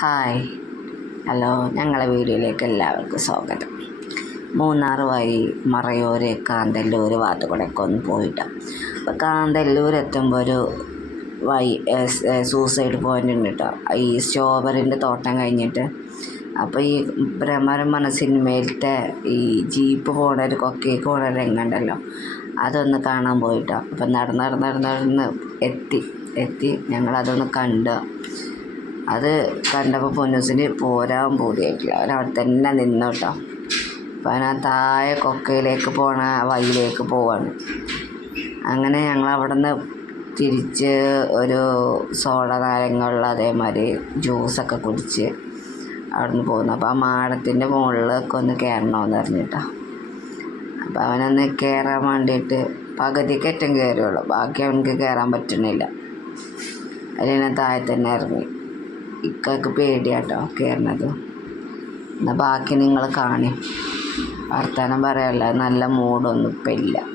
Hi. Hello ഞങ്ങളെ വീഡിയോയിലേക്ക് എല്ലാവർക്കും സ്വാഗതം. മൂന്നാർ വഴി മറയൂർ കാന്തല്ലൂർ ഭാഗത്ത് ഒന്ന് പോയിട്ടാണ് അപ്പോൾ കാന്തല്ലൂർ എത്തുമ്പോൾ ഒരു വൈ സൂസൈഡ് പോയിന്റ് ഉണ്ട് കേട്ടോ ഈ സ്ട്രോബറിന്റെ തോട്ടം കഴിഞ്ഞിട്ട്. അപ്പോൾ ഈ ഭ്രമരം എന്ന സിനിമയിലത്തെ ഈ ജീപ്പ് പോണ ഒരു കൊക്കയ്ക്ക് പോണ രംഗമുണ്ടല്ലോ അതൊന്ന് കാണാൻ പോയിട്ടോ. അപ്പം നടന്ന് നടന്ന് നടന്ന് നടന്ന് എത്തി. എത്തി. ഞങ്ങളതൊന്ന് കണ്ടു അത് കണ്ടപ്പോൾ പൊന്നൂസിന് പോരാൻ പൂതിയായിട്ടില്ല. അവിടെ തന്നെ നിന്നു കേട്ടോ. അപ്പോൾ അവൻ ആ താഴെ കൊക്കയിലേക്ക് പോണ വഴിയിലേക്ക് പോവാണ്. അങ്ങനെ ഞങ്ങൾ അവിടെ നിന്ന് തിരിച്ച് ഒരു സോഡ നാരങ്ങളുള്ള അതേമാതിരി ജ്യൂസൊക്കെ കുടിച്ച് അവിടെ നിന്ന് പോകുന്നു അപ്പോൾ ആ മാടത്തിന്റെ മുകളിലൊക്കെ ഒന്ന് കയറണമെന്ന് പറഞ്ഞിട്ടോ അപ്പോൾ അവനൊന്ന് കയറാൻ വേണ്ടിയിട്ട് പകുതിക്ക് ഏറ്റവും കയറുള്ളൂ ബാക്കി അവനക്ക് കയറാൻ പറ്റണില്ല. അതിനെ താഴെ തന്നെ ഇറങ്ങി. ഇക്കൊക്കെ പേടിയാട്ടോ കയറണത് എന്നാൽ ബാക്കി നിങ്ങൾ കാണി. വർത്തമാനം പറയാനുള്ള നല്ല മൂഡൊന്നും ഇപ്പം ഇല്ല.